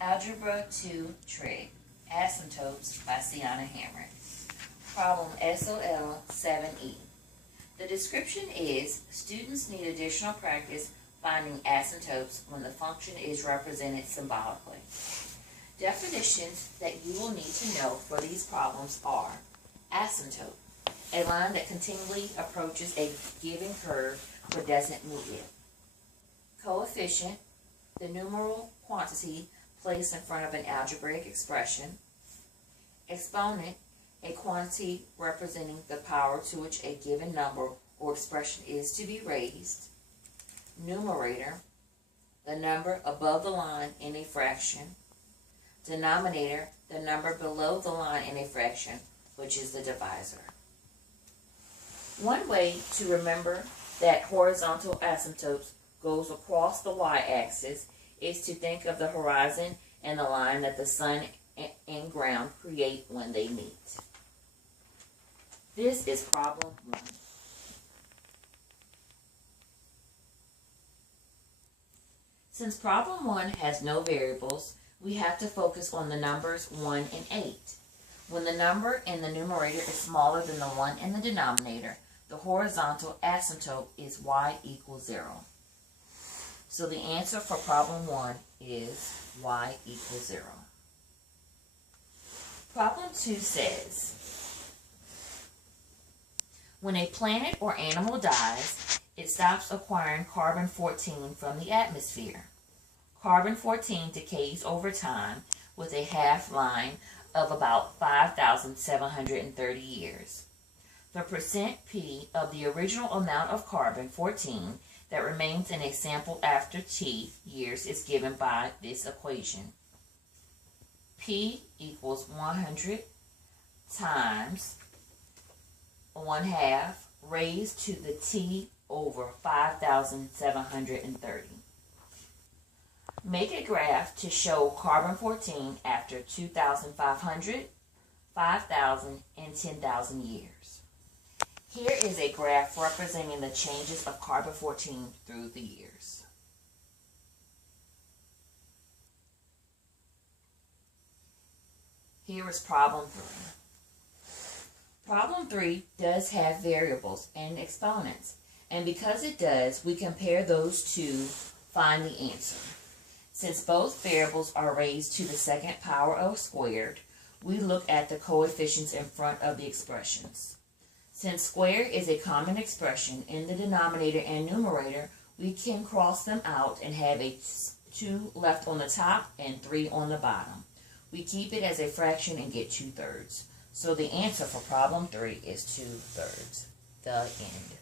Algebra 2 Trig, Asymptotes by Sienna Hammer. Problem SOL 7E. The description is, students need additional practice finding asymptotes when the function is represented symbolically. Definitions that you will need to know for these problems are: asymptote, a line that continually approaches a given curve but doesn't meet it. Coefficient, the numeral quantity placed in front of an algebraic expression. Exponent, a quantity representing the power to which a given number or expression is to be raised. Numerator, the number above the line in a fraction. Denominator, the number below the line in a fraction, which is the divisor. One way to remember that horizontal asymptotes goes across the y-axis is to think of the horizon and the line that the sun and ground create when they meet. This is problem 1. Since problem 1 has no variables, we have to focus on the numbers 1 and 8. When the number in the numerator is smaller than the 1 in the denominator, the horizontal asymptote is y equals 0. So the answer for problem 1 is y equals 0. Problem 2 says, when a planet or animal dies, it stops acquiring carbon-14 from the atmosphere. Carbon-14 decays over time with a half-life of about 5,730 years. The percent P of the original amount of carbon-14 that remains in a sample after T years is given by this equation. P equals 100 times 1/2 raised to the T over 5,730. Make a graph to show carbon-14 after 2,500, 5,000, and 10,000 years. Here is a graph representing the changes of carbon-14 through the years. Here is problem 3. Problem 3 does have variables and exponents, and because it does, we compare those to find the answer. Since both variables are raised to the second power of squared, we look at the coefficients in front of the expressions. Since square is a common expression in the denominator and numerator, we can cross them out and have a 2 left on the top and 3 on the bottom. We keep it as a fraction and get 2/3. So the answer for problem 3 is 2/3. The end.